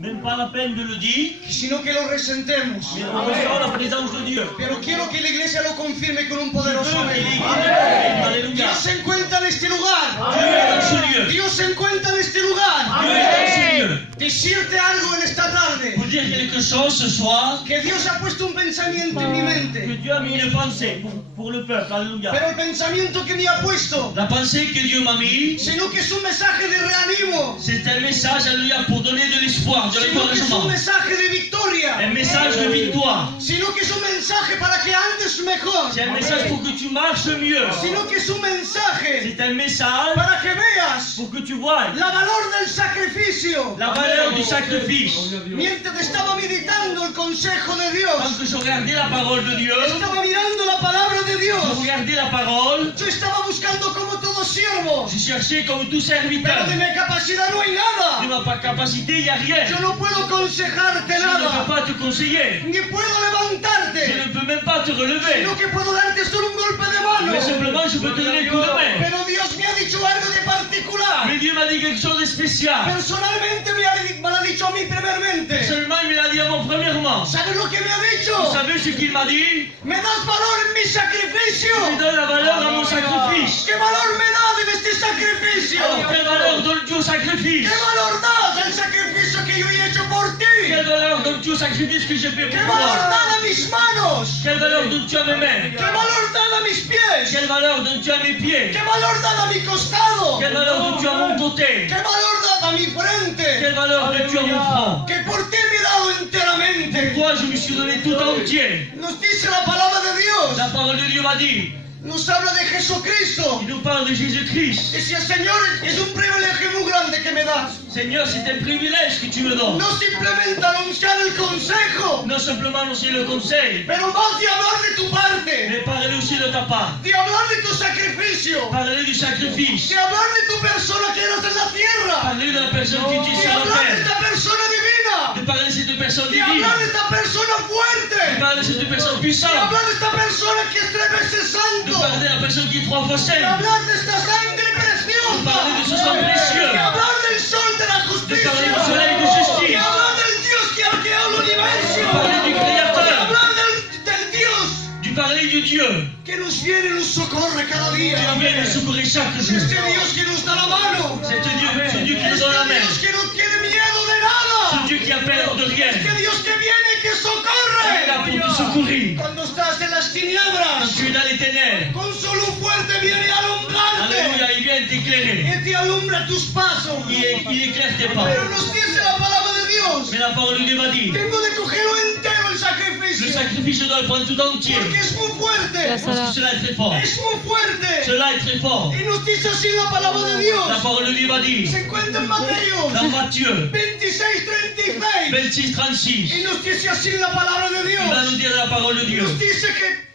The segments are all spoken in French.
Même pas la peine de le dire, sino que lo resentemos. mais on ressent la présence de Dieu. Pero quiero que la iglesia lo confirme con un Je veux poderoso que amén. l'Église, alléluia, Dios se encuentra en este lugar. Dieu est dans ce lieu. Dios se encuentra en este lugar. Dieu est dans ce lieu. Decirte algo en esta tarde. Pour dire quelque chose ce soir, Que Dios ha puesto un pensamiento en mi que mente. Dieu a mis une pensée pour le peuple, alléluia. Pero el pensamiento que me ha puesto, La pensée que Dieu m'a mis, sino que es un mensaje de reanimo. c'est un message, alléluia, pour donner de l'espoir, de Sino que es un l'encouragement. mensaje de victoria. Un message de victoire. Sino que es un mensaje para que andes mejor. C'est un message pour que tu marches mieux. Sino que es un mensaje C'est un message para que veas pour que tu vois la valor del sacrificio. la valeur du sacrifice. Mientras estaba meditando el consejo de Quand Dios, que je regardais la parole de Dieu, estaba mirando la palabra de je Dios, regardais la parole, yo estaba buscando como todo siervo, je cherchais comme tout pero serviteur. de mi capacidad no hay De nada. ma capacité, il n'y a rien. Yo no puedo aconsejarte Je ne peux nada, pas te conseiller. ni puedo Je levantarte, ne peux même pas te relever. sino que puedo darte solo un golpe de mano. Mais simplement, je peux te donner le coup de main. Pero Dios me ha dicho algo de particular. Mais Dieu m'a dit quelque chose de spécial. Personalmente me lo ha dicho a mí primeramente. Seulement, il me l'a dit à moi premièrement. ¿Sabes lo que me ha Vous dicho? savez ce qu'il m'a dit? Me das valor en mi Il sacrificio. donne la valeur à mon sacrifice. ¿Qué valor me das en este sacrificio? Alors, quelle valeur donnes-tu au sacrifice? ¿Qué valor das al sacrificio que yo he hecho por ti? Quelle valeur donnes-tu au sacrifice que j'ai fait ¿Qué pour valor toi? das a mis manos? Quelle valeur donnes-tu à mes mains? ¿Qué valor das a mis pies? Quelle valeur donnes-tu à mes pieds? ¿Qué valor das a mi costado? Quelle valeur donnes-tu à mon côté? ¿Qué valor das a mi frente? Quelle valeur donnes-tu à mon front? Que por ti me he dado enteramente. Toi, je me suis donné tout entier. Nos dice la palabra de Dios. La parole de Dieu m'a dit. Nos habla de Jesucristo. Il nous parle de Jésus-Christ. Decía, Señor, es un privilegio muy grande que me das. Seigneur, c'est un privilège que tu me donnes. No simplemente anunciar el consejo, Non simplement annoncer le conseil, pero más de hablar de tu parte, mais parler aussi de ta part. de hablar de tu sacrificio, Parler du sacrifice. de hablar de tu persona que eres en la tierra, Parler de la personne qui est de sur la hablar de terre. esta persona divina, De parler de cette personne de divine. hablar de esta persona De fuerte, parler de cette personne de puissante. hablar de esta persona que es 3 veces De santo, parler de la personne qui est 3 fois de sainte. hablar de esta sangre De parler de ce preciosa, sang précieux. de hablar del sol de la De justicia, parler du soleil de de justice. hablar del Dios que ha creado el universo, De parler du de Créateur. hablar del Dios Du parler du Dieu. que nos viene y nos socorre cada Qui día. vient nous secourir chaque jour. Este Dios que nos da la mano. C'est ce Dieu qui nous Este donne la main. Dios que no tiene miedo de Ce nada. Dieu qui a peur de rien. Este Dios que viene y que Il est là socorre. pour te secourir. Cuando estás en las Quand tinieblas, tu es dans les ténèbres. con su luz fuerte viene a alumbrarte. Alléluia, il vient t'éclairer. Y te alumbra tus pasos. Il éclaire tes pas. Pero nos dice la palabra de Dios. Mais la parole de Dieu m'a dit, Tengo de cogerlo entero el le sacrificio. sacrifice, je dois le prendre tout entier. Porque es muy fuerte. Parce que cela est très fort. Es muy fuerte. Cela est très fort. Y nos dice así la palabra de La Dios. parole de Dieu m'a dit, Se encuentra en Mateo dans Matthieu 26:36. 26, 36, Y nos dice así la palabra de il va nous Dios. dire la parole de Dieu. Nos dice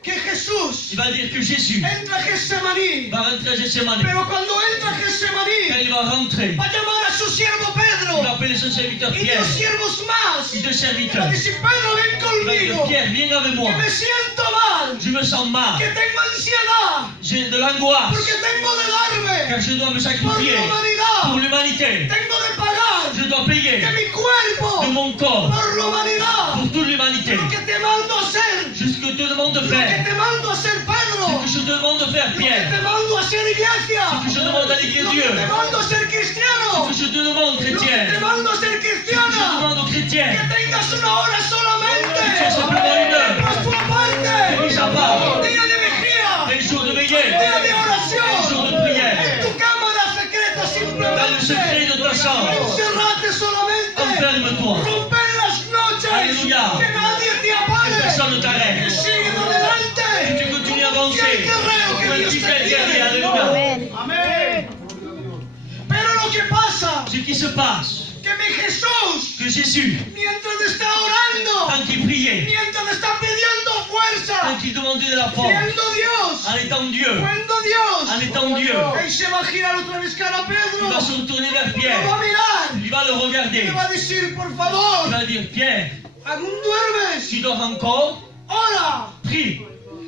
que Jesús Il va dire que Jésus entra a Getsemaní. va rentrer à Gethsemane. Pero cuando entra a Quand Getsemaní, il va rentrer, va a llamar a su siervo il va Pedro appeler son serviteur y Pierre dos siervos más. et deux Y va serviteurs. a decir, Pedro, ven Il va dire, conmigo. Pierre, viens avec moi. Que me siento mal. Je me sens mal. Que tengo ansiedad. J'ai de l'angoisse. Porque tengo de darme Car je dois me por sacrifier la pour humanidad. l'humanité. Tengo de pagar Je dois payer de mi cuerpo de mon corps por la humanidad. pour toute l'humanité. Lo que te mando a hacer. C'est ce que je te demande de Lo que faire. te mando a hacer, Ce Pedro. que je te demande de faire, Lo que Pierre. te mando a hacer, iglesia. Ce que je demande à l'église Lo de que Dieu. te mando a ser Ce cristiano. que je te demande, Lo que chrétien. te mando a ser Ce que je cristiana. demande aux chrétiens. Que tengas una hora solamente. Que simplement une heure. Por tu aparte. Mis à part. Un día de vigilia. Un jour de Un veillée. día de oración. Un jour de prière. En tu cámara secreta Dans le secret simplemente. de ta chambre. Encerrate solamente. Enferme-toi. Romper las noches. Alléluia. Que nadie te apare. Personne ne Que t'arrête. sigas adelante. Tu continues à Que avancer. el guerrero que Comme Dios tu te fais guerrier. tiene. Alléluia. Amén. Pero lo que pasa, Ce qui se passe, que mi Jesús, que Jésus, mientras está orando, tant qu'il priait, mientras está pidiendo fuerza, tant qu'il demandait de la force, siendo Dios, en étant Dieu, siendo Dios, en étant Dieu, ahí se va a girar otra vez cara a il va Pedro, se retourner vers lo va a Pierre. mirar Il va le y regarder. le va a decir, por Il favor, va dire, Pierre, ¿aún duermes? tu dors encore? Ora. Prie.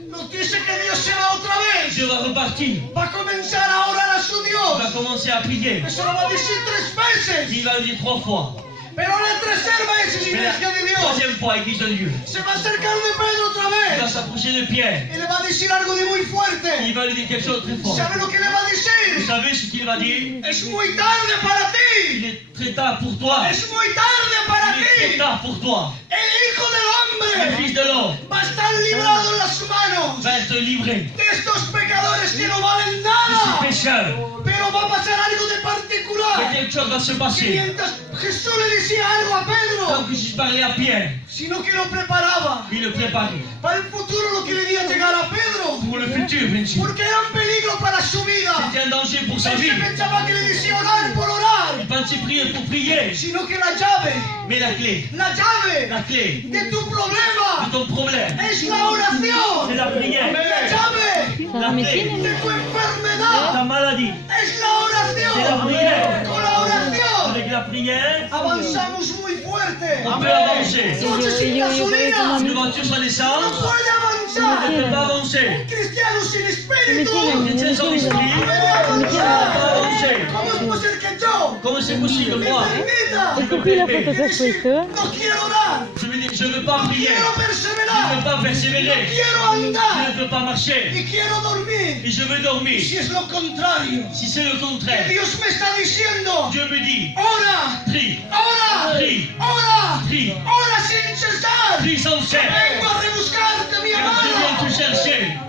Nos dice que Dios se va otra vez, Dieu va repartir. va a comenzar a orar a su Il va Dios. commencer à prier. Eso lo va a decir 3 veces. Il va le dire 3 fois. Pero la tercera vez, Mais iglesia de la Dios, troisième fois, Église de Dieu, se va a acercar de Pedro otra il va vez s'approcher de Pierre. y le va a decir algo de muy Il fuerte. va lui dire quelque chose de très fort. ¿Sabe lo que le va a Vous decir? savez ce qu'il va dire? Es muy tarde para Il ti. est très tard pour toi. Es muy tarde para Il est très ti. tard pour toi. El Hijo del Le Hombre Fils de l'homme va a estar librado en las manos va être livré de estos pecadores que no valen de nada. ces pécheurs. Pero va a pasar algo de Et particular. quelque chose va se Que passer. mientras Jesús le decía algo a Pedro, Comme que je parlais à Pierre, sino que lo preparaba il le préparait para el futuro, lo que le iba a llegar a Pedro. pour le futur, bien sûr. Porque era un peligro para su vida. C'était un danger pour sa Él vie. se pensaba que le decía orar por orar, Il pensait prier pour prier. sino que la llave Mais la clé de tu problema de ton problème, es la oración. c'est la prière. La llave La clé de tu enfermedad de ta maladie, es la c'est la oración. prière. Con la oración Avec la prière, avanzamos muy fuerte. on peut avancer. Coche sin gasolina Une voiture sans no essence puede avanzar. ne peut pas avancer. Un cristiano sin Les espíritu chrétiens sans esprit no ne puede peuvent pas avanzar. avancer. ¿Cómo es posible que yo Comment c'est possible, me moi, permita je me permets, decir, no quiero orar, je me dis, je ne veux pas no prier, quiero je ne veux perseverar, pas no persévérer, quiero je andar ne veux pas marcher, y quiero dormir? et je veux Y dormir. si es lo contrario, Si c'est le que contraire, Dios me está diciendo, Dieu me dit, ora, prie, ora, prie, ora, prie, ora sin cesar. prie sans cesse. Vengo a rebuscarte, mi Je viens amado. te chercher.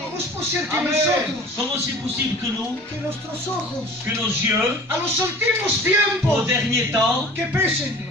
¿Cómo es posible que nosotros, Comment c'est possible que nous, que nuestros ojos, que nos yeux, a los últimos au tiempos, dernier temps, que pesen?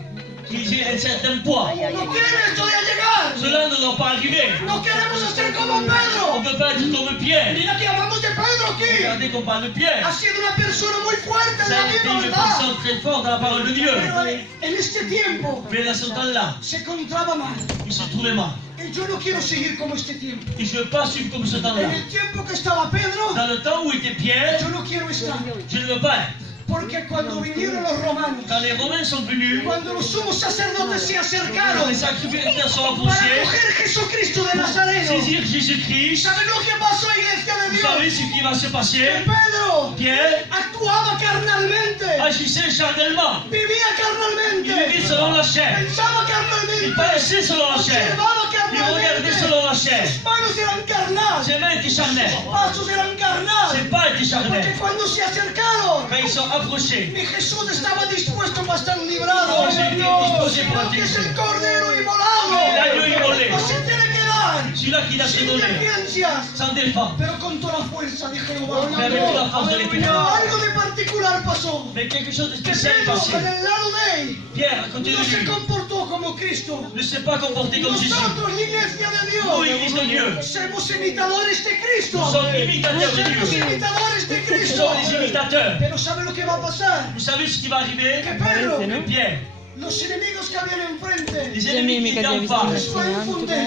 qu'ils aient un certain poids? No quiere esto de llegar. Cela ne doit pas arriver. No queremos ser como On Pedro. ne peut pas être comme Pierre. Mira que hablamos de Pedro aquí. Regardez qu'on parle de Pierre. Ha sido una persona muy fuerte en Ça la a été vida, une ¿verdad? personne très forte dans la parole de Dieu. Pero en este tiempo Mais dans ce temps-là, se encontraba mal. il se trouvait mal. Y yo no quiero seguir como este tiempo. Et je ne veux pas suivre comme ce temps-là. En el tiempo que estaba Pedro, Dans le temps où était Pierre, yo no quiero estar. je ne veux pas être. Porque cuando vinieron los romanos, Quand les Romains sont venus, cuando los sumos sacerdotes se quand acercaron les sacrificateurs sont para approchés, coger Jesucristo de Nazareno, saisir Jésus-Christ, ¿saben lo que pasó, iglesia de vous Dios? savez ce qui va se Que passer? Pedro Pierre actuaba carnalmente, agissait charnellement. vivía Il carnalmente, vivait selon la chair. pensaba Il carnalmente, paraissait selon la chair. observaba Il regardait carnalmente, selon la chair. sus manos eran carnales, Ses mains étaient charnelles. sus pasos eran Ses carnales, pas étaient porque charnels. cuando se acercaron, Quand ils sont approchés, mi Jesús estaba dispuesto para estar librado, Jesús estaba dispuesto para que es el ti. Cordero inmolado, El agneau inmolé. no se tiene que dar, celui-là qui l'a fait sin donner, defensas, sans défense, pero con toda la fuerza de Jehová. mais avec toute la force de l'éternel. Algo de particular pasó, Mais quelque chose de que spécial est Pedro passé. en el lado de él Pierre, à côté no de se lui, comportó como Cristo. ne s'est pas comporté comme Jésus. Nosotros, la iglesia de Nous, Dios, Église de Dieu, somos imitadores de Cristo. nous sommes imitateurs de Somos Dieu. imitadores de Nous Cristo. sommes des imitateurs. Pero ¿sabe lo que va a pasar? Vous savez ce qui va arriver? Que Pedro, Que Pierre, los enemigos que habían enfrente, les Jamie ennemis qui étaient en Mikael face,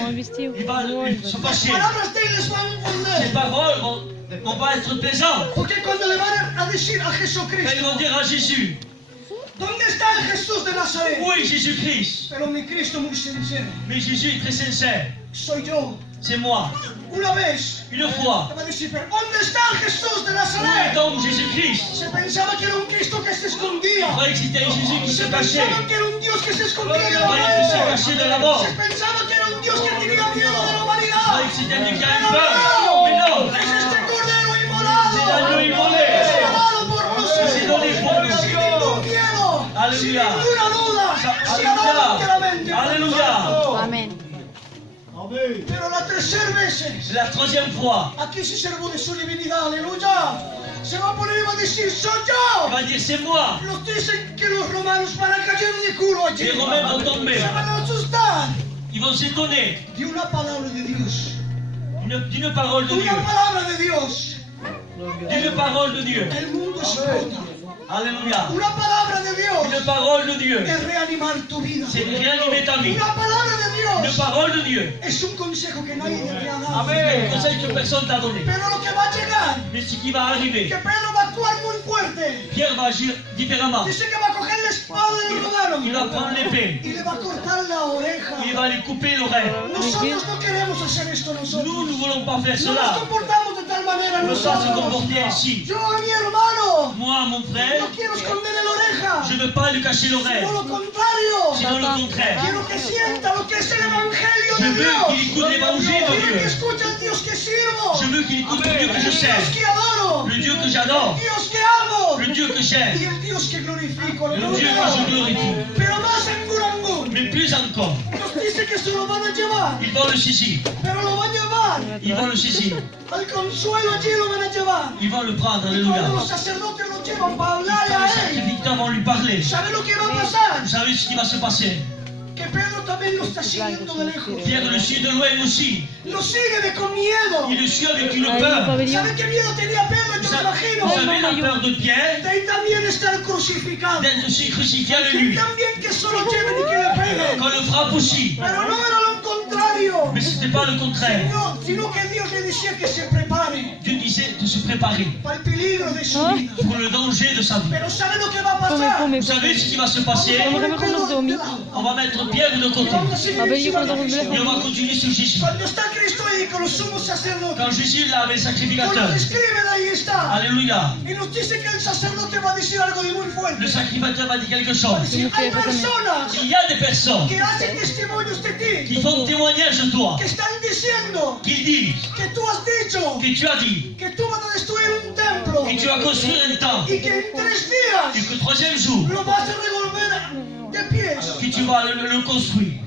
investir. ils vont se las fâcher. palabras de él les van a Ces entender. paroles vont pas être plaisantes. Porque cuando le van a decir a Quand ils Jesucristo, vont dire à Jésus, ¿dónde está el Jesús de Nazaret? où est Jésus-Christ? Pero mi Cristo muy sincero, Mais Jésus est très sincère. soy yo. C'est moi. Una vez, Une fois, le va a decir, pero ¿dónde está el Jesús de où est Nazaret? donc Jésus-Christ? Se pensaba que era un Cristo que se escondía. Ils croyaient que c'était un Jésus qui se Se cachait. pensaba que era un Dios que se escondía de Ils la croyaient qu'il se muerte. cachait de la mort. Se pensaba que era un Dios que tenía miedo de la Ils humanidad. croyaient que c'était un Dieu qui avait Pero peur. no, Mais non, es este cordero inmolado. c'est l'agneau immolé. Se ha dado por C'est donné pour nous. nosotros. Sin ningún miedo. Sin Alléluia. ninguna duda. Se ha dado enteramente. Alléluia. Amen. Pero la tercera vez, La troisième fois, aquí se servó de su divinidad. Aleluya. Se va a poner y va a decir, soy il yo. va dire c'est moi. Los dicen que los romanos van a caer de culo allí. Les Romains vont tomber. Se van a asustar Ils vont s'étonner de una palabra de Dios. d'une parole de Dieu. Una palabra de Dios. D'une parole de Dieu. El mundo explota. Alléluia. Una palabra de Une Dios parole de Dieu. es reanimar tu vida. C'est de réanimer ta vie. Una palabra de Une Dios parole de Dieu. es un consejo que nadie te ha dado. Un conseil que personne t'a donné. Pero lo que va a llegar, Mais ce qui va arriver, que Pedro va a actuar muy fuerte. Pierre va agir différemment. Dice que va a coger la espada del Il va romano prendre l'épée. y le va a cortar la oreja. Il va lui couper l'oreille. Nosotros no queremos hacer esto nosotros. Nous ne voulons pas faire No nos cela. comportamos de tal manera Ne pas se nosotros. comporter ainsi. Yo a mi hermano Moi, mon frère, no quiero esconderle la oreja. Je ne veux pas lui cacher l'oreille. Sino lo contrario. Sinon le contraire. Quiero que sienta lo que es el Evangelio Je de veux Dios. qu'il écoute l'évangile de Quiero que Dieu. escuche el Dios que sirvo. Je veux qu'il écoute le Dieu que je El Dios sers. que adoro. Le Dieu que j'adore. El Dios que amo. Le Dieu que j'aime. Y el Dios que glorifico. Le Dieu Aleluya. que je glorifie. Pero más en Gurangún. Mais plus encore, Nos dice que se lo van a llevar. ils vont le saisir. Pero lo van a llevar. Ils vont le saisir. Al consuelo allí lo van a llevar. Ils vont le prendre. Y cuando Alléluia. los sacerdotes lo llevan para hablarle Les a él, sacrificateurs vont lui parler. ¿sabe lo que va a pasar? Vous savez ce qui va se passer? Que Pedro también lo está siguiendo de lejos. Pierre le suit de loin aussi. Lo sigue de con miedo. Il le suit avec une Ay, peur. pabellón. ¿Sabe qué miedo tenía Pedro? Yo Vous me savez, imagino. vous savez la peur de Pierre De ahí también estar crucificado. d'être aussi crucifié avec Y lui. también que solo lleven y que le peguen. Qu'on le frappe aussi. Pero no era lo contrario. Mais ce n'était pas le contraire. No, sino que Dios le decía que se prepare Dieu disait de se préparer para el peligro de su Ah. vida. pour le danger de sa vie. Pero ¿sabe lo que va a Come, pasar? come, Vous savez ce qui va se Vamos passer? a poner Come come Pedro zombie. de lado. On va mettre Pierre de côté. Vamos a seguir Ah, ben, encima yo de cuando Cristo. Et on va continuer sur Jésus. Cuando está Cristo ahí con los sumos sacerdotes, Quand Jésus là avec le cuando sacrificateur. escriben ahí está. Alléluia. Y nos dice que el sacerdote va a decir algo de muy Le fuerte. sacrificateur va dire quelque Va a chose. decir, hay personas Il y a des personnes que hacen testimonios de ti, qui font témoignage de toi, que están diciendo qui disent que tú has dicho que tu as dit que tú vas a destruir un templo que tu vas construire un temple y que en 3 et días que le troisième jour lo vas a revolver de pies. que tu vas le construire.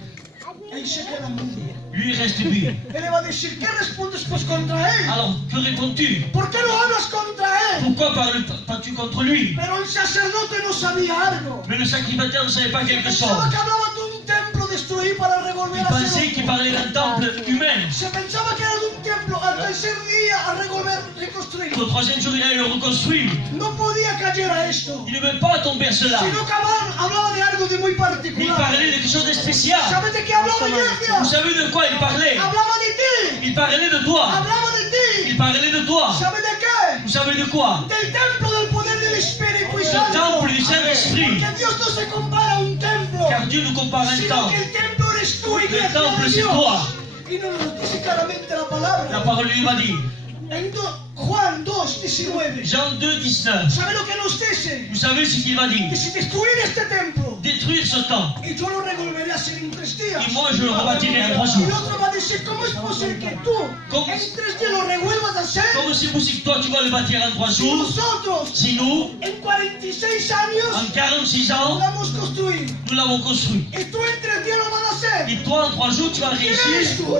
Ahí se queda un día. Lui il reste lui. Él le va a decir, ¿qué respondes pues contra él? Alors que réponds-tu? ¿Por qué no hablas contra él? Pourquoi parles-tu contre lui? Pero el sacerdote no sabía algo. Mais le sacrificateur ne savait pas quelque chose. Pensaba que hablaba de un templo destruir para revolver Il a pensait hacerlo. qu'il parlait d'un temple humain. Se pensaba que era de un templo al tercer día a revolver, reconstruir. Qu'au troisième jour il allait le reconstruire. No podía caer a esto. Il ne veut pas tomber à cela. Sino que hablaba de algo de muy Il particular. parlait de quelque chose de spécial. ¿Sabes de qué hablaba Vous iglesia? savez de quoi il parlait? Hablaba de ti. Il parlait de toi. Hablaba de ti. Il parlait de toi. ¿Sabes de qué? Vous savez de quoi? Del templo del poder del Espíritu Le Santo. temple du Saint-Esprit. Porque Dios no se compara a un templo. Car Dieu nous compare à un Sino que temple. el templo eres tú, iglesia temple, de c'est Dios. toi. Y nos dice claramente la La palabra. parole lui m'a dit. En Juan 2:19. Jean 2, 19. ¿Sabe lo que nos dice? Vous savez ce qu'il m'a dit? Que si destruir este templo Détruire ce temple. y yo lo revolveré a hacer en 3 días. Et moi je le rebâtirai en 3 Y el jours. otro va a decir, ¿cómo es posible que tú ¿Cómo? en 3 días lo revuelvas a hacer? Comment c'est possible que toi tu vas le bâtir en 3 Si jours? nosotros Si nous, en 46 años en 46 ans, lo vamos a construir nous l'avons construit. y tú en 3 días lo vas a hacer. Et toi en 3 jours tu vas ¿Quién eres réussir. tú?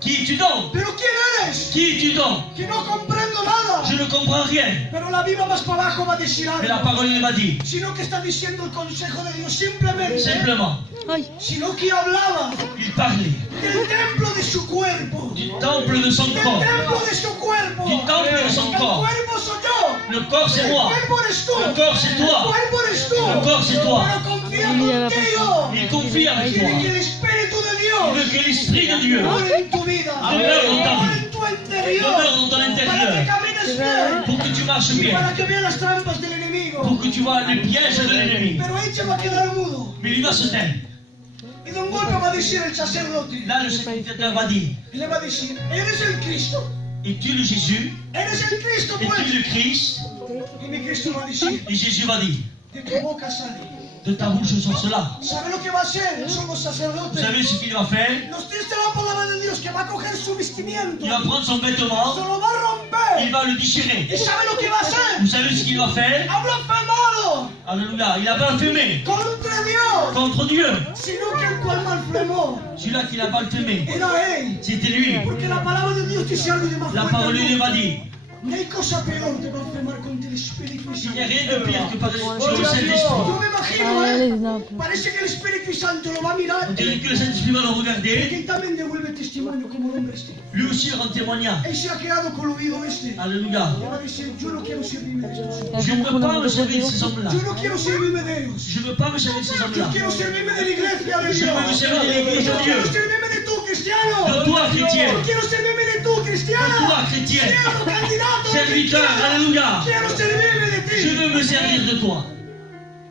Qui es-tu donc? ¿Pero quién eres? Qui es-tu donc? Que no comprendo nada. Je ne comprends rien. Pero la Biblia más para abajo va a decir Mais la algo. parole lui m'a dit. Sino que está diciendo el consejo de Dios simplemente. Simplement, Ay, Sino que hablaba il parlait del templo de su cuerpo. du temple de son Del corps. templo de su cuerpo. Du temple de son El corps. cuerpo soy yo. Le corps c'est El moi. cuerpo eres tú. Le corps c'est El toi. cuerpo eres tú. Le corps c'est toi. Pero confía Mira, contigo. Il confie avec Quiere que toi. el Espíritu de Il Dios veut que l'Esprit de Dieu more en tu vida. demeure dans ta More vie. en tu interior. Demeure dans ton Para que intérieur. camines bien. Pour que tu marches Y bien. para que veas las trampas del enemigo. Pour que tu vois les pièges de l'ennemi. Pero ahí se va a quedar mudo. Mais il va se taire. Y de un golpe va a decir el sacerdote. Là, le sacrificateur va dire, Y le va a decir, ¿eres el Cristo? es-tu le Jésus? ¿Eres el Cristo, Es-tu pues? le Christ? Y mi Cristo va a decir, Et Jésus va dire, de tu boca sale. de ta bouche sort cela. ¿Sabe lo que va a hacer el sumo Vous sacerdote? savez ce qu'il va faire? Nos dice la palabra de Dios que va a coger su vestimiento. Il va prendre son Se vêtement, lo va a il romper. va le déchirer. ¿Y sabe lo que va a hacer? Vous savez ce qu'il va faire? Ha blasfemado Alléluia, il a blasphémé contra Dios. contre Dieu. Sino que el cual blasfemó Celui-là qui l'a blasphémé, era él. c'était lui. Porque la palabra de Dios dice algo de más La parole lui fuerte. va dire, No hay cosa peor que blasfemar contra el Espíritu il n'y a Santo. rien de pire que parler sur le Yo Saint-Esprit. me imagino, ay, no. parece que el Espíritu Santo lo va a mirar. On dirait que le Saint-Esprit va le Que regarder, él también devuelve testimonio como el hombre este. lui aussi il rend témoignage. Él se ha quedado con el oído este. Alléluia. Le va a decir, yo no quiero servirme de estos hombres. Je ne veux pas me servir de ces hommes-là. Yo no quiero servirme de ellos. Je ne veux pas me servir de ces Yo hommes-là. quiero servirme de la iglesia de Je Dios. veux me servir de l'église Yo de quiero Dieu. servirme de tu cristiano. De toi, chrétien. Yo quiero servirme de tu De cristiano. toi, chrétien. Quiero candidato. Serviteur, alléluia. Quiero servirme de ti. Je veux me servir de toi.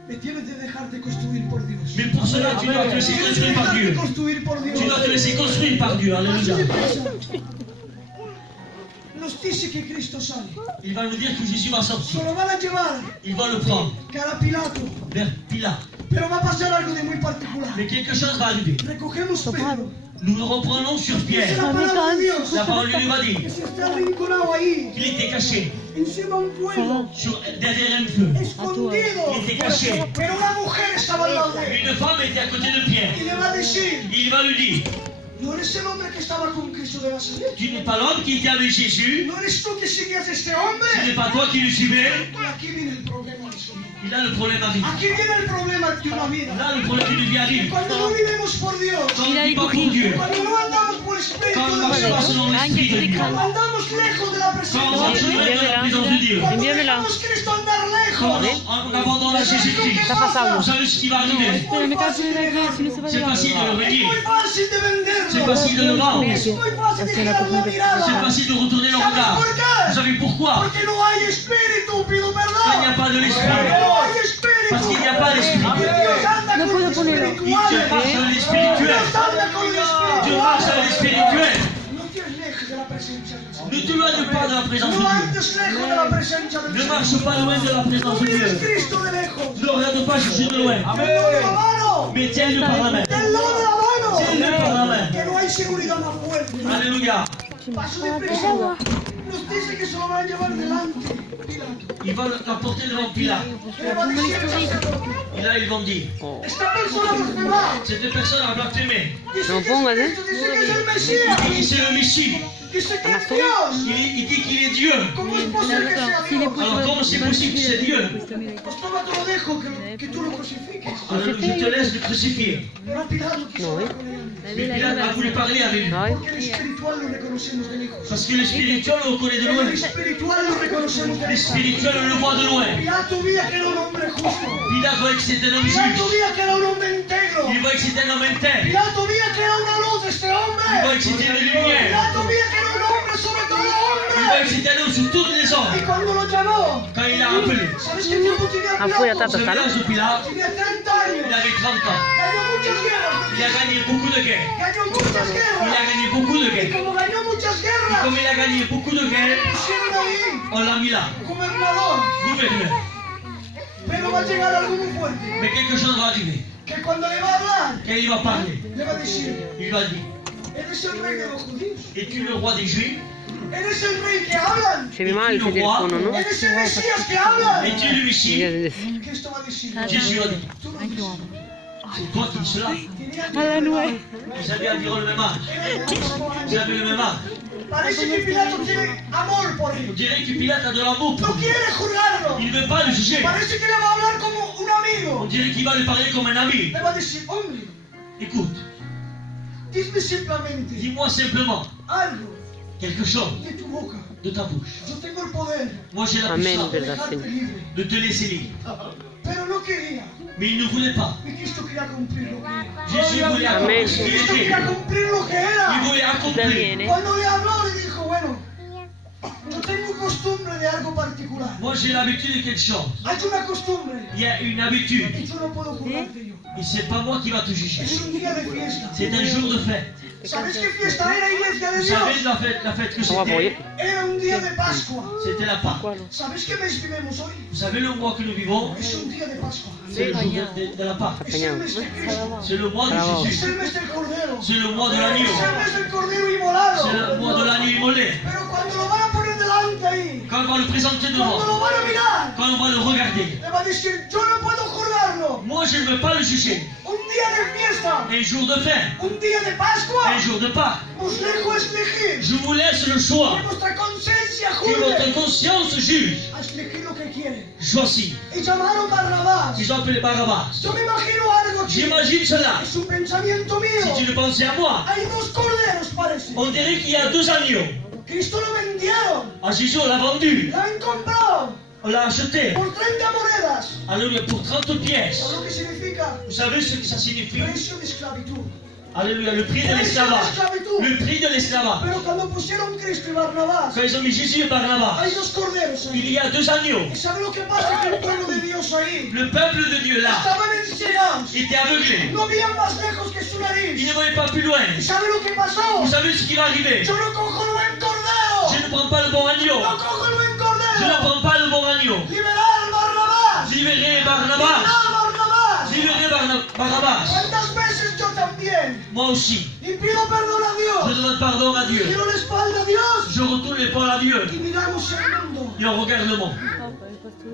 Me tienes de dejarte construir por Dios. Mais pour cela, tu dois te laisser Tienes de construire par dejarte Dieu. construir por Dios. Tu dois te laisser construire par Dieu. Así Alléluia. de prisa. Nos dice que Cristo sale. Il va nous dire que Jésus va sortir. Se lo van a llevar Il va le prendre cara a Pilato. vers Pilate. Pero va a pasar algo de muy particular. Mais quelque chose va arriver. Recogemos Pedro. Nous le reprenons sur Dice Pierre. la palabra de Dios La parole de Dieu va que dire se está arrinconado ahí, qu'il était caché encima de un fuego, derrière un feu. escondido. Il était caché. Pero una mujer estaba al lado de él Une femme était à côté de Pierre. y le va a decir, Il va lui dire, ¿no eres el hombre que estaba con Cristo de Nazaret? tu n'es pas l'homme qui était avec Jésus. ¿No eres tú que seguías a este Ce hombre? n'est pas toi qui le suivais. Y aquí viene el problema de su vida. Et là, le problème arrive. Aquí viene el problema de una vida. Là, le problème d'une vie arrive. Cuando no vivimos por Dios, Quand on ne vit pas pour Dieu, cuando no andamos por el quand Espíritu on ne de marche pas Dios, selon l'esprit de Dieu, cuando andamos lejos de la quand on presencia marche de loin Dios, de la présence de Dieu, cuando Envíamela. dejamos Cristo andar quand lejos, on abandonne à Jésus-Christ, ¿qué pasa? vous savez ce qui va arriver. Pero me caso de la iglesia y no se va a C'est llevar. facile de le Es venir. muy fácil de C'est venderlo. facile de le vendre. Es muy fácil de girar la C'est mirada. facile de retourner le ¿Sabes regard. por Vous qué? savez pourquoi? Porque no hay espíritu, pido Il n'y a perdón. pas de Porque l'esprit. no hay espíritu. Parce qu'il n'y a pas d'esprit. Dios anda No con puedo los ponerlo. Il espirituales. se marche dans l'espirituel. Dios anda con los Dieu marche dans espirituales. l'espirituel. No te alejes de la presencia del Señor. Ne t'éloigne pas de la présence de No Dieu. andes lejos de la presencia del Ne Señor. marche pas loin de la présence No de mires Dieu. Cristo de lejos. Ne regarde pas Jésus de loin. Tenlo de la mano. Mais tiens-le par la main. Tenlo de la mano. Tiens-le par la main. Que no hay seguridad más fuerte. Alléluia. Paso de prisa. Nos dice que se lo van a llevar delante. Pilato. Ils vont l'apporter devant Pilate. Le va a decir al sacerdote, Et là, ils vont dire, esta persona blasfema. cette personne a blasphémé. Dice No que pongas, es Cristo, dice que es el Mesías. Il dit que c'est le Messie. Dice que es Dios. Il dit qu'il est Dieu. ¿Cómo es posible que sea Si le Dios? Alors comment c'est possible que c'est Dieu? Pues toma, te lo dejo, que tú lo crucifiques. Alors je te laisse le crucifier. Pero Pilato quiso hablar con él. Mais Pilate a voulu parler avec lui. Porque el espiritual lo reconocemos de lejos. Parce que le spirituel, on le connaît de loin. El espiritual lo reconocemos de Le lejos. spirituel, on le voit de loin. Pilato veía que era un hombre justo. Pilate voyait que c'était un homme Pilato juste. veía que era un hombre íntegro. Il voyait que c'était un homme intègre. Pilato veía que era una luz este Il hombre. voyait que c'était une lumière. Pilato veía que era un hombre sobre todo Il voyait hombre. que c'était un homme sur tous les Y hommes. cuando lo llamó, Quand il l'a appelé, ¿sabes qué tiempo tenía Afuera, Pilato? vous savez l'âge de Pilate, Tenía 30 años. il avait 30 ans. Ganó muchas guerras. Il a gagné beaucoup de guerres. Ganó muchas Il guerras. a gagné beaucoup de Y guerres. como ganó muchas Et guerras, comme il a gagné beaucoup de guerres, pusieron ahí on l'a mis là, gobernador. gouverneur. Pero va a llegar algo muy fuerte. Mais quelque chose va arriver. Que cuando le va a hablar, Quand il va parler, le va a decir, il va dire, eres el rey de los judíos. es-tu le roi des Juifs? Eres el rey que hablan. Se ve mal ese teléfono, ¿no? Eres el Mesías que hablan. Es-tu le Messie? Cristo va a decir, Jésus a dit, tú no eres. c'est toi qui es cela. Tenía A la nueve. Vous avez environ le même âge. Vous que- avez le même âge. Parece que Pilato tiene amor por On él. dirait que Pilate a de l'amour pour No lui. quiere juzgarlo. Il ne veut pas le juger. Parece que le va a hablar como un On amigo. dirait qu'il va lui parler comme un ami. Le va a decir, hombre, Écoute, dime simplemente dis-moi simplement algo quelque chose de tu boca. de ta bouche. Yo tengo el poder Moi j'ai la Amén, puissance de verdad, dejarte Señor. libre. de te laisser libre. Pero no quería. Mais il ne voulait pas. Y Cristo quería cumplir lo que era. Jésus voulait Amén. accomplir ce qu'il Cristo quería était. cumplir lo que Il era. voulait accomplir. También, ¿eh? Cuando le habló, le dijo, bueno, yo tengo costumbre de algo particular. Moi j'ai l'habitude de quelque chose. Hay una costumbre Il y a une habitude. y yo no puedo jurarte yo. Et c'est pas moi qui va te juger. Es un día de fiesta. C'est un jour de fête. ¿Sabes qué fiesta era, iglesia de Vous Dios? savez la fête que Vamos a c'était? apoyar. Era un día de Pascua. C'était la Pâque. ¿Cuál? ¿Sabes qué mes vivimos hoy? Vous savez le mois que nous vivons? Es un día de Pascua. C'est le jour de la Pâque. Es el mes de Cristo. C'est le mois de Bravo. Es Jésus. el mes del Cordero. C'est le mois de Es l'agneau. el mes del Cordero inmolado. C'est le mois de l'agneau immolé. Pero cuando lo van a poner delante ahí, Quand on va le présenter cuando devant, lo van a mirar, quand on va le regarder, le va a decir, yo no puedo jurarlo. moi je ne veux pas le juger. Un día de fiesta, Un jour de fête, un día de Pascua, un jour de Pâques. os dejo elegir. Je vous laisse le choix. Que vuestra conciencia Que votre juzgue conscience juge. a elegir lo que quiere. Choisis. Y llamaron Barrabás. Ils ont appelé Barabbas. Yo me imagino algo aquí. J'imagine cela. Es un pensamiento Si tu mío. le pensais à moi, Hay dos corderos, parece. on dirait qu'il y a deux agneaux. Cristo lo vendieron. À Jésus, on l'a vendu. Lo han comprado On l'a acheté. por 30 monedas. Alléluia, pour 30 pièces. ¿Sabes lo que significa? Vous savez ce que ça signifie? Precio de esclavitud. Alléluia, le prix de l'esclavage. Le prix de l'esclavage. Pero cuando pusieron Cristo y Barnabás, Quand ils ont mis Jésus et Barnabas, hay dos corderos il ahí. y a deux agneaux. ¿Y sabe lo que pasa? Que el pueblo de Dios ahí Le peuple de Dieu là estaban encegados. était aveuglé. No veían más lejos que su Il nariz. ne voyait pas plus loin. ¿Y sabe lo que pasó? Vous savez ce qui va arriver? Yo no cojo el buen cordero. Je ne prends pas le bon agneau. No cojo el buen Je ne cordero. prends pas le bon agneau. Liberar Barrabás. Libérez Barnabas. Liberar Barrabás. Libérez Barnabas. ¿Cuántas veces yo también? Moi aussi. Y pido perdón a Je Dios. demande pardon à Dieu. Giro la espalda a Dios. Je retourne l'épaule à Dieu. Y miramos el mundo. Et on regarde le monde.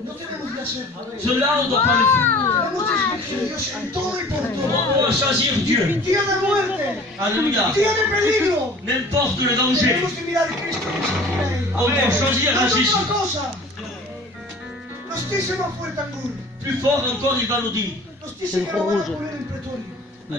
No tenemos que hacer. Cela, on ne doit pas le faire. Tenemos que escoger a Dios en todo y por todo. On doit choisir Dieu. Día de muerte. Alléluia. Día de peligro. N'importe le danger. Tenemos que mirar a Cristo y escoger a Él. On doit choisir à No Jésus. otra cosa. Nos dice más fuerte Angur. Plus fort encore, il va nous dire. Nos dice que lo van a poner en pretorio.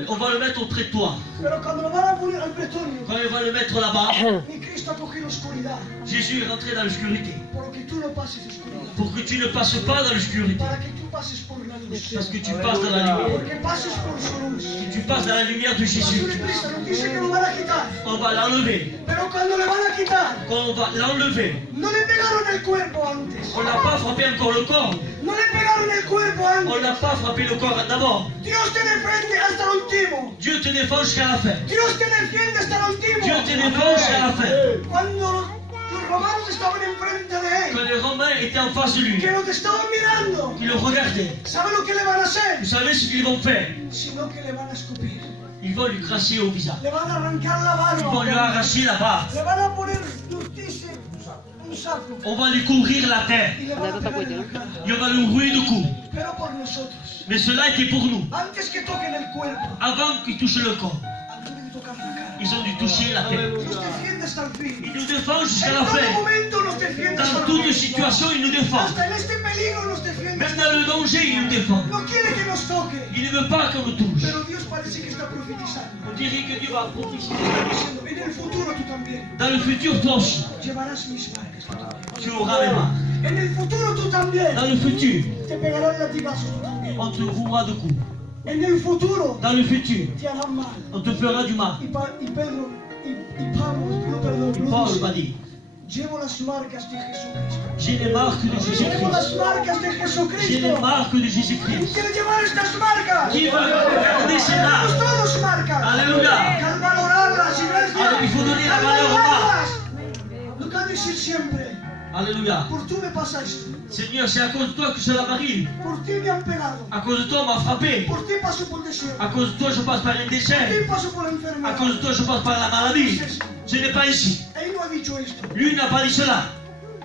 On va le mettre auprès de toi. Pero cuando lo van a poner al pretorio, Quand il va le mettre là-bas, mi Cristo ha cogido oscuridad. Jésus est rentré dans l'obscurité. Por que tú no pases oscuridad. Pour que tu ne passes pas dans l'obscurité. Para que tú pases por la luz. Parce que tu passes dans la lumière. Porque pases por su luz. Que tu passes dans la lumière de La Jésus. surpresa nos dice que lo van a quitar. On va l'enlever. Pero cuando le van a quitar, Quand on va l'enlever, no le pegaron el cuerpo antes. on n'a pas frappé encore le corps. No le pegaron el cuerpo On antes. n'a pas frappé le corps d'abord. Dios te defiende hasta el último. Dieu te défend jusqu'à la fin. Dios te defiende hasta el último. Dieu te défend jusqu'à la fin. Cuando los romanos estaban enfrente de Quand él, les Romains étaient en face de lui, que lo que estaban mirando, ils le regardaient. ¿sabe lo que le van a hacer? Vous savez ce qu'ils vont faire? Sino que le van a escupir. Ils vont lui cracher au visage. Le van a arrancar la Ils vont lui barba. arracher la barbe. Le van a poner justicia, un saco. On va lui couvrir la terre. Y le van a pegar en la cara. Et on va le rouer de coups. Pero por nosotros. Mais cela était pour nous. Antes que toquen el cuerpo, Avant qu'ils touchent le corps, antes de tocar la cara. ils ont dû toucher la terre. Nos defiende hasta el fin. Il nous défend jusqu'à En la todo fin. momento nos defiende hasta Dans el toute fin. situation, il nous défend. Hasta en este peligro nos defiende. Même dans le danger, il nous défend. No quiere que nos toque. Il ne veut pas qu'on nous touche. Pero Dios parece que está profetizando. On dirait que Dieu va prophétiser. Diciendo, en el futuro tú también Dans le futur, toi aussi, llevarás mis marcas. Tú también. tu auras les marques. En el futuro tú también Dans le futur, te pegarán latigazos. Tú también. on te rouera de coups. En el futuro Dans le futur, te harán mal. on te fera du mal. Y Pedro y Pablo, pido perdón, lo Paul dice, m'a dit, llevo las marcas de Jesucristo. j'ai les marques de Llevo Jésus-Christ. las marcas de J'ai les Jesucristo. marques de ¿Quién Jésus-Christ. quiere llevar estas marcas? Qui veut garder ces Tenemos marques? todos marcas. Alléluia. Que al valorarlas, iglesia, Alors, il faut donner la al valeur aux marques. valorarlas, lo que ha de decir siempre, Alléluia. por tú me pasa esto, Seigneur, c'est à cause de toi que cela m'arrive. por ti me han pegado, À cause de toi, on m'a frappé. por ti paso por desierto, À cause de toi, je passe par un por ti désert. paso por la À enfermedad. cause de toi, je passe par la maladie. Ce n'est pas ici. Él no ha dicho esto, Lui n'a pas dit cela.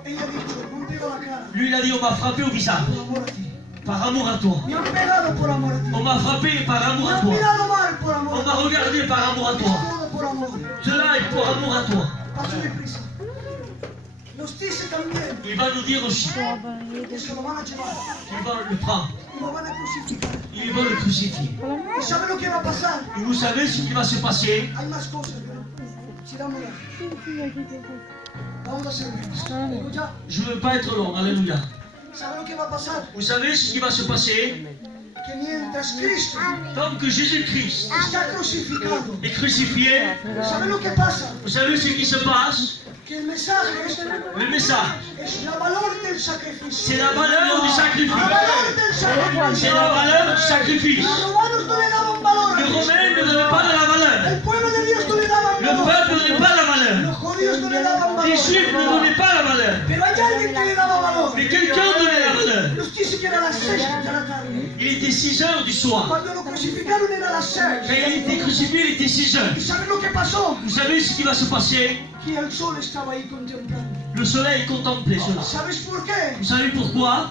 ella ha dicho, me han pegado la cara Lui, il a dit, on m'a frappé au visage. por amor a ti, Par amour à toi. me han pegado por amor a ti, On m'a frappé par amour me à han toi. mirado mal por amor On a m'a ti, regardé par amour à toi. todo por amor. Cela est pour amour à toi. Paso deprisa. Nos dice también Il va nous dire aussi que se lo van a llevar qu'il va le prendre. y lo van a crucificar. Il va le crucifier. ¿Y sabe lo que va a pasar? Et vous savez ce qui va se passer? Hay más cosas, pero sigamos ya. Vamos a hacer esto. Digo ya, Je ne veux pas être long. Alléluia. ¿sabe lo que va a pasar? Vous savez ce qui va se passer? Que mientras Cristo Tant que Jésus-Christ está crucificado, est crucifié, ¿sabe lo que pasa? vous savez ce qui se passe? Que el mensaje Le message, es la valor del sacrificio. c'est la valeur du La sacrifice. valor del sacrificio. C'est la valeur du sacrifice. Los romanos no le daban valor. Les Romains ne donnaient pas de la valeur. El pueblo de Dios no le daban Le valor. peuple ne donnait pas la valeur. Los judíos no le daban valor. Les Juifs ne donnaient pas la valeur. Pero hay alguien que le daba valor. Mais quelqu'un donnait la valeur. Nos dice que era las 6 de la tarde. Il était 6 heures du soir. Cuando lo crucificaron era las 6. Quand il a été crucifié, il était 6 heures. ¿Y saben lo que pasó? Vous savez ce qui va se passer? Que el sol estaba ahí contemplando. Le soleil contemplait cela. ¿Sabes por qué? Vous savez pourquoi?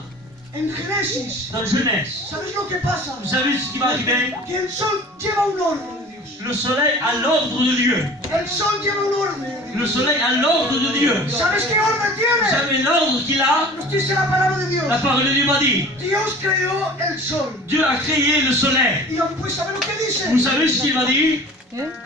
En Génesis, Dans Genèse, ¿sabes lo que pasa? vous savez ce qui va arriver? Que el sol lleva un orden de Dios. Le soleil a l'ordre de Dieu. El sol lleva un orden de Dios. Le soleil a l'ordre de Dieu. ¿Sabes qué orden Vous tiene? savez l'ordre qu'il a? Nos dice la palabra de Dios. La parole de Dieu m'a dit. Dios creó el sol. Dieu a créé le soleil. Y pues, ¿sabes lo que Vous dice? savez ce qu'il m'a dit?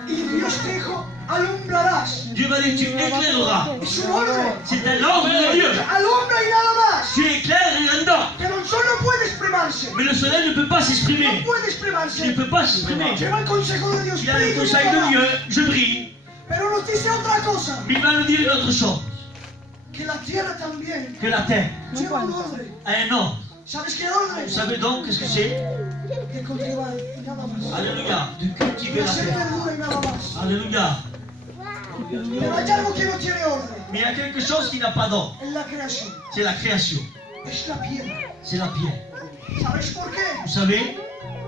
Y Dios dijo, alumbrarás. Dieu m'a dit, tu éclaireras. Es un orden. C'est un ordre de Dieu. Alumbra y nada más. Tu éclaires et là-dedans. Pero el sol no puede exprimirse. Mais le soleil ne peut pas No s'exprimer. puede Il ne exprimirse. peut pas s'exprimer. Lleva el consejo de Dios. Il a le brilla y conseil nada de más. Dieu, je brille. Pero nos dice otra cosa. Mais il va nous dire une autre chose. Que la tierra también Que la terre lleva un orden. a un ordre. ¿Sabes qué orden? Vous savez donc qu'est-ce que c'est? Que cultivar y nada más. Alléluia. De Y cultiver la hacer terre. verdura y nada más. Alléluia. Pero hay algo que no tiene orden. Mais il y a quelque chose qui n'a pas d'ordre. Es la creación. C'est la création. Es la piedra. C'est la pierre. ¿Sabes por qué? Vous savez,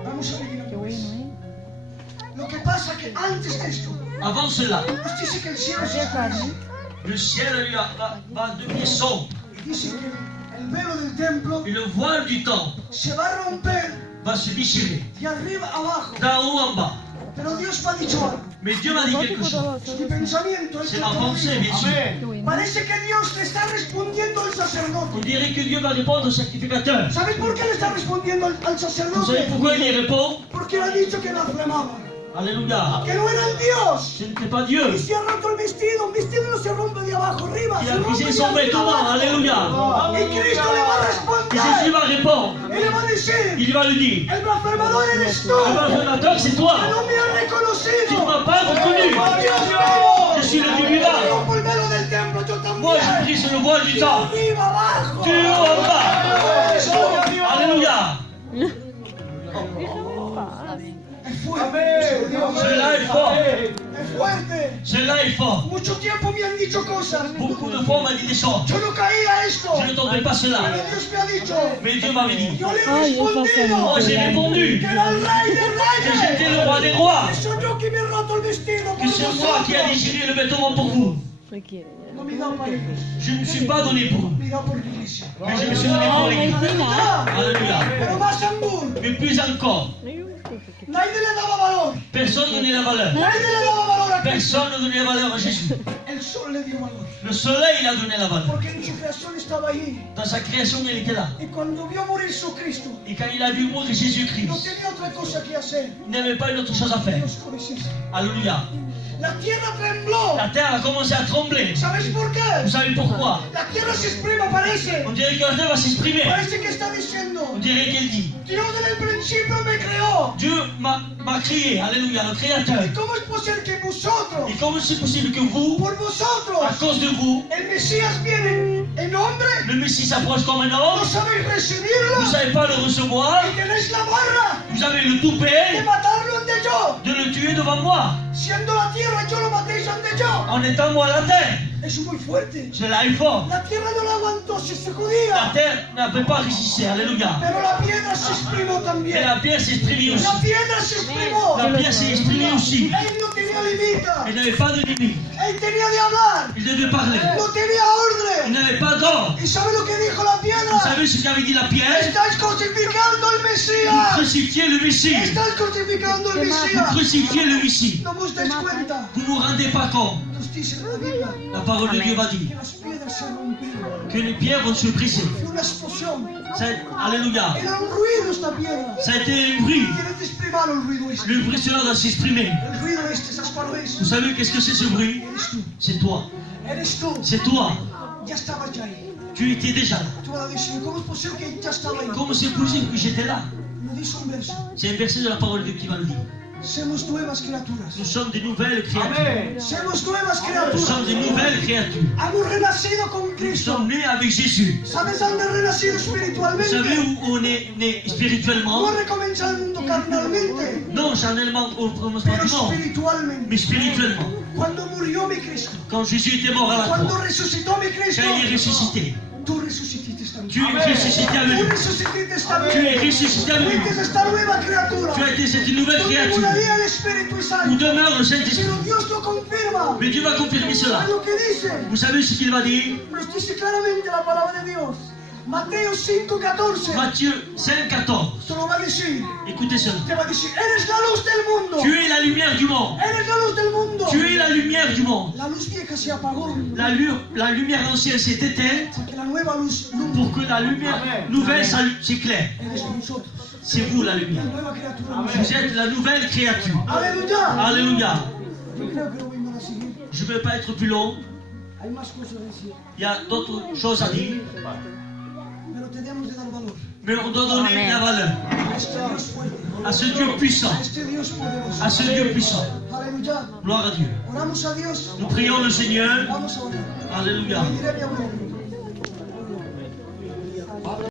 Vamos a adivinar. Lo que pasa que antes de esto, avant cela, nos dice que el cielo se oscurece. le ciel lui va devenir sombre. Y dice que el velo del templo Et le voile du temple se va a romper va se déchirer. de arriba a abajo. D'en haut en bas. Pero Dios me ha dicho algo. Mais Dieu m'a dit quelque chose. Es mi pensamiento. Es C'est que ma pensée, bien sûr. parece que Dios le está respondiendo al On sacerdote. dirait que Dieu va répondre au sacrificateur. ¿Sabes por qué le está respondiendo al Vous savez sacerdote? pourquoi il y répond? Porque le ha dicho que blasfemaba. Alléluia. Que no era el Dios. Ce n'était pas Dieu. Y se ha roto el vestido. Un vestido no se rompe de abajo arriba. Il Se a rompe brisé de son arriba vêtement. abajo. Alléluia. Y Cristo le va a Et Jésus responder. va répondre. Y le va a decir, Il va lui dire, el blasfemador eres tú. le blasphémateur, c'est toi. Que no me has Tu ne reconocido. m'as pas reconnu. ¡Oh, Dios mío! Je suis le Dieu Yo vivant. rompo el velo del templo, yo Moi, je también. prie sur le voile du De temple. arriba abajo. Du haut en bas. Eso. Alléluia. Es fuerte. Cela est fort. Es fuerte. Cela est fort. Mucho tiempo me han dicho cosas. Beaucoup de fois, on m'a dit des choses. Yo no caía a esto. Je ne tombais pas cela. Pero Dios me ha dicho. Mais Dieu m'avait dit. Yo le he Ay, yo respondido. Moi, j'ai répondu Que era el rey de que j'étais reyes. le roi des rois. Que soy yo que me he roto el vestido Que por c'est moi qui a vosotros. déchiré le vêtement pour vous. No me da para ellos. Je ne me suis pas donné pour vous. Me da por la iglesia. Mais je me suis donné pour l'église. Ah, Alléluia. Pero más aún, Mais plus encore, nadie le daba valor. personne ne donnait la valeur. Nadie le daba valor a Cristo. Personne ne donnait la valeur à Jésus. El sol le dio valor. Le soleil a donné la valeur. Porque en su creación estaba allí. Dans sa création, il était là. Y cuando vio morir su Cristo, Et quand il a vu mourir Jésus-Christ, no tenía otra cosa que hacer. il n'avait pas une autre chose à faire. Dios codiciarse. Alléluia. La tierra tembló. La terre a commencé à trembler. ¿Sabes por Vous qué? savez pourquoi? La tierra se exprime, parece. On dirait que la terre va s'exprimer. Parece que está diciendo, On dirait qu'elle dit, Dios en el principio me creó. Dieu m'a créé. Alléluia, le Créateur. ¿Y cómo es posible que vosotros, Et comment c'est possible que vous, por à vosotros, cause de vous, el Mesías viene en hombre, le Messie s'approche comme un no homme, sabéis vous ne recibirlo savez pas le recevoir, y tenéis la barra vous avez le de toupet matarlo ante yo? de le tuer devant moi, Siendo la tierra, yo lo matéis ante yo. en étant moi la terre. Es muy fuerte. Cela est fort. La tierra no la aguantó, se La sacudía. terre n'avait pas résisté. Alléluia. Pero la piedra se exprimió Et también. la pierre s'est exprimée aussi. La piedra se exprimió. La pierre s'est exprimée aussi. Él no tenía limita. Elle n'avait pas de limite. Él tenía de hablar. Il devait parler. No tenía Il orden. n'avait pas d'ordre. ¿Y sabe lo que dijo la Vous piedra? savez ce qu'avait dit la pierre? Estáis crucificando al Vous Mesías. crucifiez le Messie. Estáis crucificando al Vous Mesías. crucifiez le Messie. No os dais cuenta. Vous vous rendez pas compte. Nos dice la Biblia La parole de Dieu va dire que las piedras se rompieron. que les pierres vont se briser. Fue una explosión. Alléluia. Era un ruido esta piedra. Ça a été un bruit. Quieres exprimar el ruido este. Le bruit, cela doit s'exprimer. El ruido este, ¿sabes cuál es? Vous savez qu'est-ce que c'est ce bruit? Eres tú. C'est toi. Eres tú. C'est toi. Ya estabas ya ahí. Tu étais déjà là. Tú vas a decir, ¿cómo es posible que ya estaba ahí? Comment c'est possible que j'étais là? Lo dice un verso. C'est un verset de la parole de Dieu qui va le dire. Somos nuevas criaturas. Nous sommes des nouvelles créatures. Somos nuevas Nous sommes criaturas. des nouvelles créatures. Hemos renacido con Nous Cristo. sommes nés avec Jésus. ¿Sabes dónde he renacido Vous savez espiritualmente? où on est né spirituellement? No he recomenzado el mundo carnalmente, Non, charnellement au commencement pero du monde, espiritualmente. mais spirituellement. Cuando murió mi Cristo, Quand Jésus était mort à la cuando croix, resucitó mi Cristo, quand il est ressuscité, tú resucitaste tu también. es ressuscité avec Tú lui. resucitaste Tu es también. ressuscité avec lui. Fuiste esta nueva criatura. Tu as été cette nouvelle Donde créature moraría el Espíritu où Santo. demeure le Saint-Esprit. Pero Dios lo confirma. Mais Dieu va confirmer cela. ¿Sabes lo que dice? Vous savez ce qu'il va dire? Nos dice claramente la palabra de Dios. Mateo 5:14. Matthieu 5,14. Se lo va a decir. Écoutez cela. Te va a decir, eres la luz del mundo. Tu es la lumière du monde. Eres la luz del mundo. Tu es la lumière du monde. La luz vieja se apagó. La lumière ancienne s'est éteinte Para que la nueva luz lumbre. pour que la lumière nouvelle s'éclaire. Eres nosotros. C'est vous la La lumière. nueva criatura. Vous êtes la nouvelle créature. Aleluya. Alléluia. Yo creo que lo voy a seguir. Je ne vais pas être plus long. Hay más cosas a decir. Il y a d'autres choses à dire. Pero tenemos de dar valor Mais on doit donner la valeur a este Dios fuerte. à ce Dieu puissant. A este Dios poderoso. À ce Dieu puissant. Aleluya. Gloire à Dieu. Oramos a Dios. Nous prions le Seigneur. Vamos a orar. Alléluia. Bendiré a mi abuelo.